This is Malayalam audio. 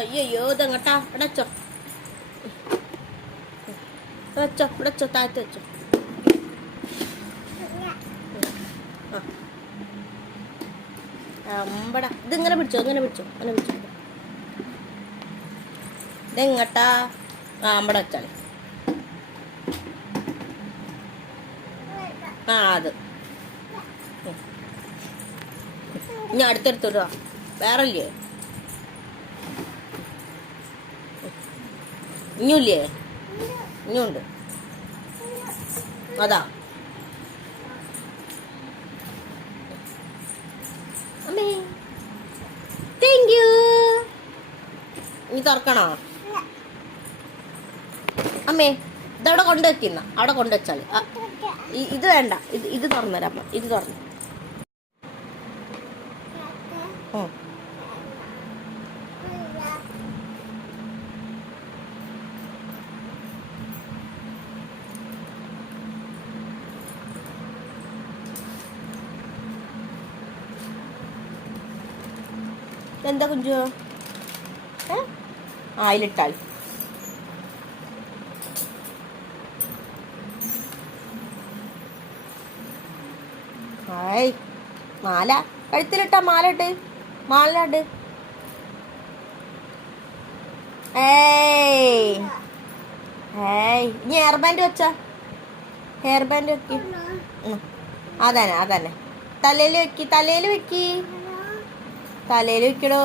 അയ്യോ ഇതങ്ങട്ടാ. അടച്ചോ അടച്ചോ അടച്ചോ താഴ്ത്തി വെച്ചോ. അമ്പട. ഇതിങ്ങനെ പിടിച്ചോ ഇങ്ങനെ പിടിച്ചോ അങ്ങനെ പിടിച്ചോ. ഇതെങ്ങട്ടാ? ആ അമ്പട വെച്ചാളി ആ അത്. ഇനി അടുത്തെടുത്തോട്ടോ വേറെ ഇനിയില്ലേ ഇനിയുണ്ട് അതാ. അമ്മേ. താങ്ക് യു ഇനി തുറക്കണോ? അമ്മേ ഇതവിടെ കൊണ്ടുവയ്ക്കുന്ന അവിടെ കൊണ്ടുവച്ചാൽ ഇത് വേണ്ട. ഇത് ഇത് തുറന്നുതരാം തരാം ഇത് തുറന്നു. ഉം. എന്താ കുഞ്ചു? ആയിലിട്ടാൽ. മാല. കഴുത്തിലിട്ട മാല ഇട്ട് മാല ഏയ്. ഏയ്. ഇനി ഹെയർ ബാൻഡ് വെച്ചാ. ഹെയർ ബാൻഡ് വെക്കി. അതന്നെ അതന്നെ. തലയിൽ വെക്കി തലയിൽ വെക്കി. തലയിൽ വെക്കടോ